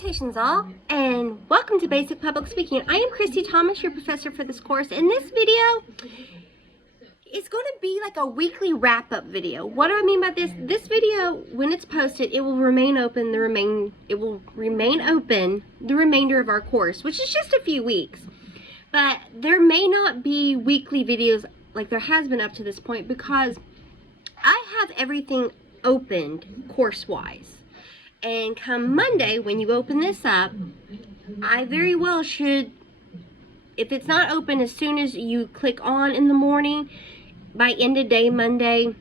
Salutations all, and welcome to Basic Public Speaking. I am Christy Thomas, your professor for this course, and this video is going to be like a weekly wrap-up video. What do I mean by this? This video, when it's posted, it will remain open the remainder of our course, which is just a few weeks. But there may not be weekly videos like there has been up to this point because I have everything opened course-wise. And come Monday, when you open this up, I very well should, if it's not open as soon as you click on in the morning, by end of day Monday,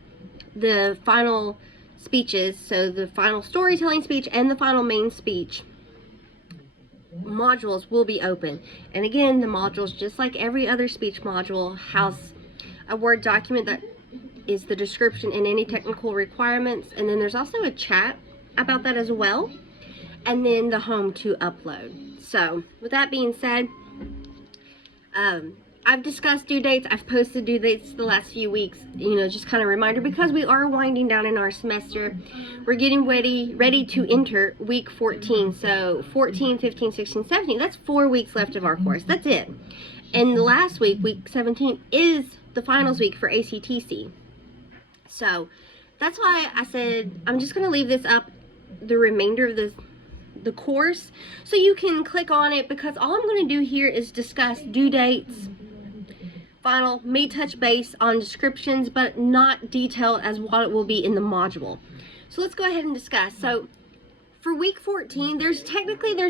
the final speeches, so the final storytelling speech and the final main speech modules will be open. And again, the modules, just like every other speech module, house a Word document that is the description and any technical requirements. And then there's also a chat about that as well, and then the home to upload. So with that being said, I've discussed due dates. I've posted due dates the last few weeks, just kind of reminder, because we are winding down in our semester. We're getting ready to enter week 14. So 14, 15, 16, 17, that's 4 weeks left of our course. That's it. And the last week, week 17, is the finals week for ACTC. So that's why I said I'm just going to leave this up the remainder of the course so you can click on it, because all I'm going to do here is discuss due dates, final, may touch base on descriptions, but not detail as what it will be in the module. So let's go ahead and discuss. So for week 14, there's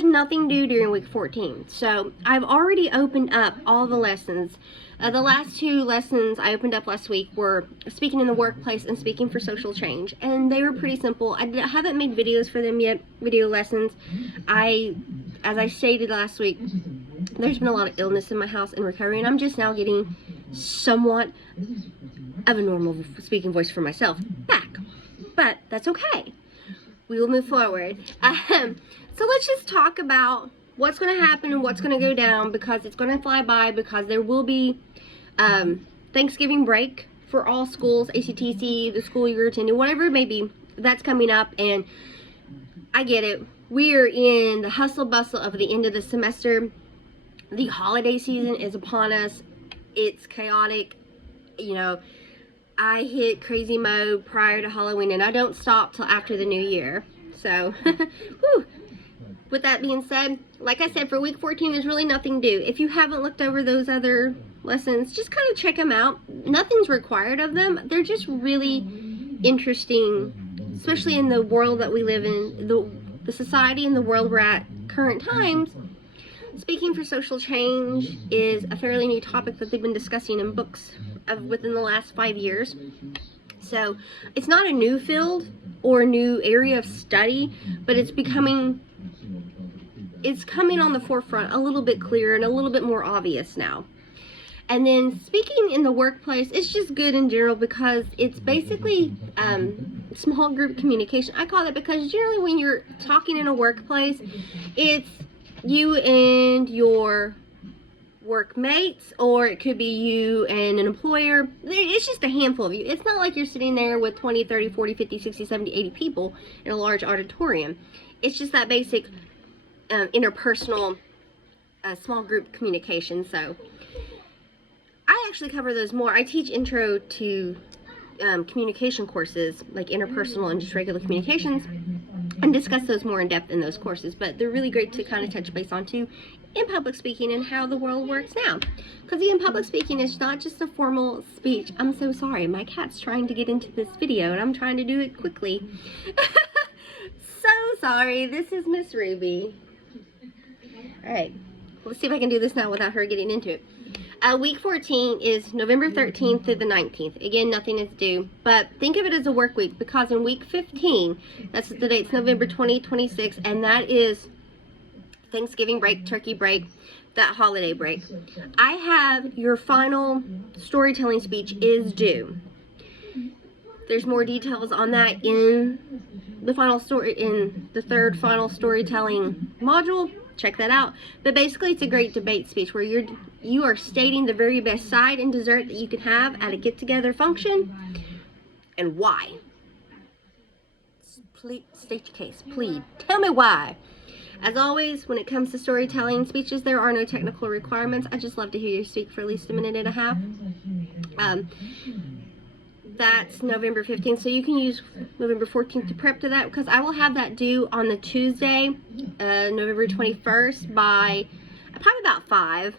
nothing due during week 14. So I've already opened up all the lessons. The last 2 lessons I opened up last week were speaking in the workplace and speaking for social change, and they were pretty simple. I haven't made videos for them yet, video lessons. As I stated last week, there's been a lot of illness in my house and recovery, and I'm just now getting somewhat of a normal speaking voice for myself back. But that's okay. We will move forward. So let's just talk about what's going to happen and what's going to go down, because it's going to fly by, because there will be Thanksgiving break for all schools, ACTC, the school you're attending, whatever it may be, that's coming up. And I get it. We're in the hustle bustle of the end of the semester. The holiday season is upon us. It's chaotic. I hit crazy mode prior to Halloween, and I don't stop till after the new year. So, whew. With that being said, like I said, for week 14, there's really nothing due. If you haven't looked over those other lessons, just kind of check them out. Nothing's required of them. They're just really interesting, especially in the world that we live in, the society and the world we're at current times. Speaking for social change is a fairly new topic that they've been discussing in books within the last 5 years. So it's not a new field or a new area of study, but it's coming on the forefront a little bit clearer and a little bit more obvious now. And then speaking in the workplace, it's just good in general, because it's basically small group communication. I call it because generally when you're talking in a workplace, it's you and your workmates, or it could be you and an employer. It's just a handful of you. It's not like you're sitting there with 20, 30, 40, 50, 60, 70, 80 people in a large auditorium. It's just that basic interpersonal small group communication. So I actually cover those more. I teach intro to communication courses, like interpersonal and just regular communications, and discuss those more in depth in those courses. But they're really great to kind of touch base on too in public speaking and how the world works now. Because in public speaking, it's not just a formal speech. I'm so sorry, my cat's trying to get into this video and I'm trying to do it quickly. So sorry. This is Miss Ruby. Alright, let's see if I can do this now without her getting into it. Week 14 is November 13th through the 19th. Again, nothing is due, but think of it as a work week, because in week 15, that's the date's November 20, 26, and that is Thanksgiving break, turkey break, that holiday break. I have your final storytelling speech is due. There's more details on that in the third final storytelling module. Check that out. But basically, it's a great debate speech where you are stating the very best side and dessert that you can have at a get-together function, and why. Please state your case. Please tell me why. As always, when it comes to storytelling speeches, there are no technical requirements. I just love to hear you speak for at least a minute and a half. That's November 15th, so you can use November 14th to prep to that, because I will have that due on the Tuesday, November 21st by probably about 5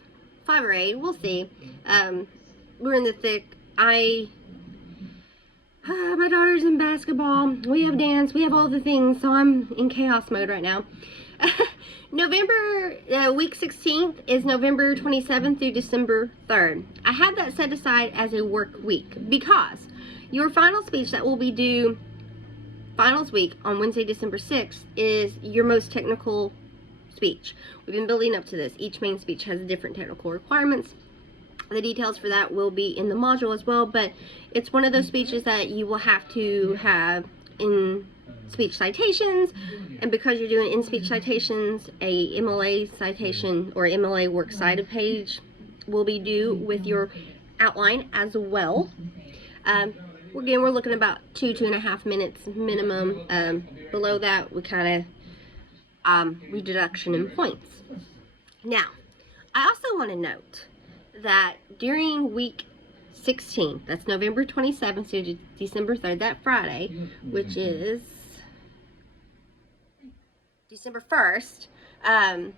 or 8, we'll see. We're in the thick. My daughter's in basketball, we have dance, we have all the things, so I'm in chaos mode right now. November, week 16th is November 27th through December 3rd. I have that set aside as a work week because your final speech that will be due finals week on Wednesday, December 6th is your most technical speech. We've been building up to this. Each main speech has different technical requirements. The details for that will be in the module as well, but it's one of those speeches that you will have to have in speech citations, and because you're doing in-speech citations, a MLA citation or MLA works cited page will be due with your outline as well. Again, we're looking about 2.5 minutes minimum. Below that, we kind of reduction in points. Now, I also want to note that during week 16, that's November 27th to December 3rd, that Friday, which is December 1st, I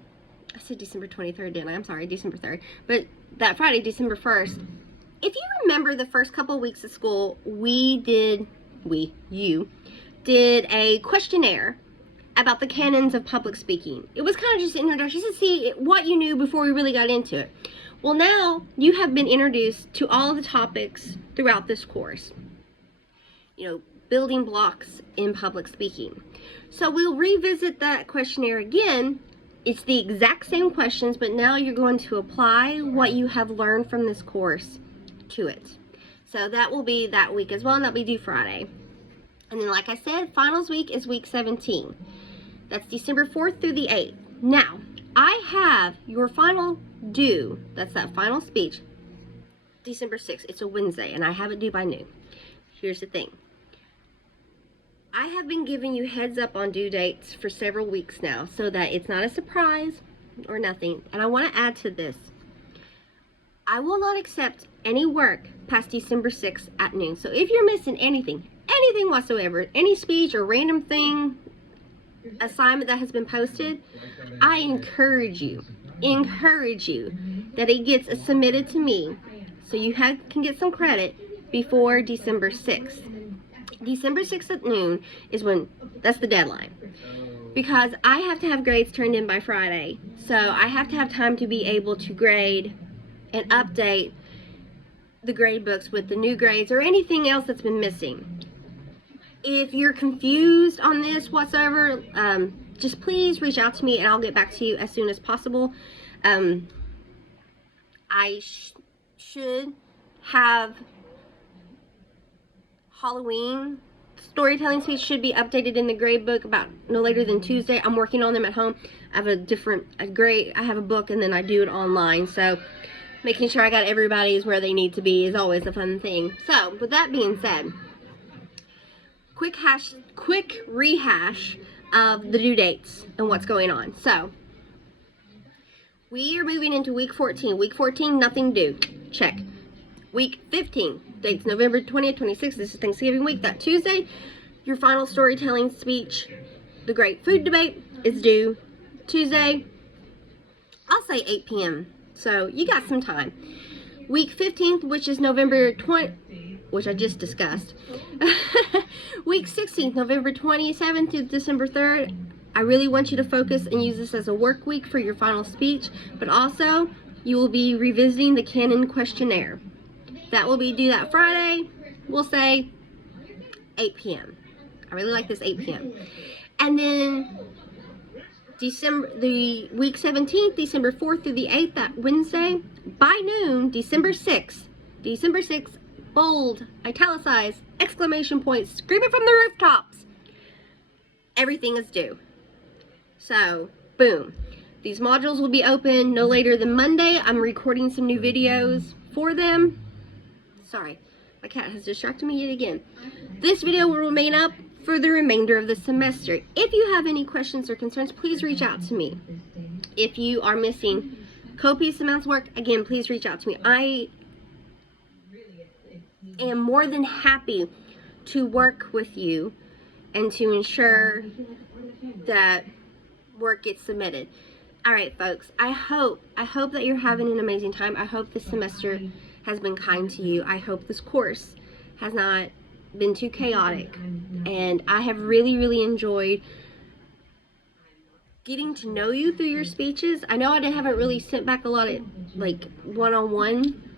said December 23rd, didn't I? I'm sorry, December 3rd. But that Friday, December 1st, if you remember the first couple of weeks of school, you did a questionnaire about the canons of public speaking. It was kind of just an introduction to see what you knew before we really got into it. Well, now you have been introduced to all of the topics throughout this course. You know, building blocks in public speaking. So we'll revisit that questionnaire again. It's the exact same questions, but now you're going to apply what you have learned from this course to it. So that will be that week as well, and that'll be due Friday. And then, like I said, finals week is week 17. That's December 4th through the 8th. Now, I have your final due, that's that final speech, December 6th. It's a Wednesday, and I have it due by noon. Here's the thing. I have been giving you heads up on due dates for several weeks now, so that it's not a surprise or nothing. And I want to add to this. I will not accept any work past December 6th at noon. So if you're missing anything whatsoever, any speech or random thing, assignment that has been posted, I encourage you that it gets submitted to me so you can get some credit before December 6th. December 6th at noon is that's the deadline. Because I have to have grades turned in by Friday. So I have to have time to be able to grade and update the grade books with the new grades or anything else that's been missing. If you're confused on this whatsoever, just please reach out to me and I'll get back to you as soon as possible. I should have Halloween storytelling speech should be updated in the grade book about no later than Tuesday. I'm working on them at home. I have I have a book and then I do it online. So making sure I got everybody's where they need to be is always a fun thing. So with that being said, quick rehash of the due dates and what's going on. So we are moving into week 14. Week 14, nothing due. Check. Week 15, dates November 20th, 26th. This is Thanksgiving week. That Tuesday, your final storytelling speech, the Great Food Debate, is due Tuesday. I'll say 8 p.m. So you got some time. Week 15th, which is November 20th, which I just discussed. Week 16th, November 27th to December 3rd. I really want you to focus and use this as a work week for your final speech, but also you will be revisiting the canon questionnaire. That will be due that Friday. We'll say 8 p.m. I really like this 8 p.m. And then the week 17th, December 4th through the 8th, that Wednesday, by noon, December 6th, bold, italicized, exclamation points, scream it from the rooftops. Everything is due. So, boom. These modules will be open no later than Monday. I'm recording some new videos for them. Sorry, my cat has distracted me yet again. This video will remain up for the remainder of the semester. If you have any questions or concerns, please reach out to me. If you are missing copious amounts of work, again, please reach out to me. I am more than happy to work with you and to ensure that work gets submitted. All right, folks, I hope that you're having an amazing time. I hope this semester has been kind to you. I hope this course has not been too chaotic, and I have really enjoyed getting to know you through your speeches. I know I haven't really sent back a lot of like one-on-one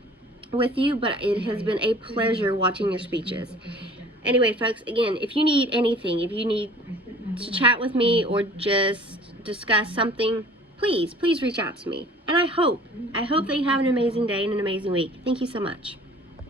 with you, but it has been a pleasure watching your speeches. Anyway, folks, again, if you need anything, if you need to chat with me or just discuss something, please reach out to me. And I hope that you have an amazing day and an amazing week. Thank you so much.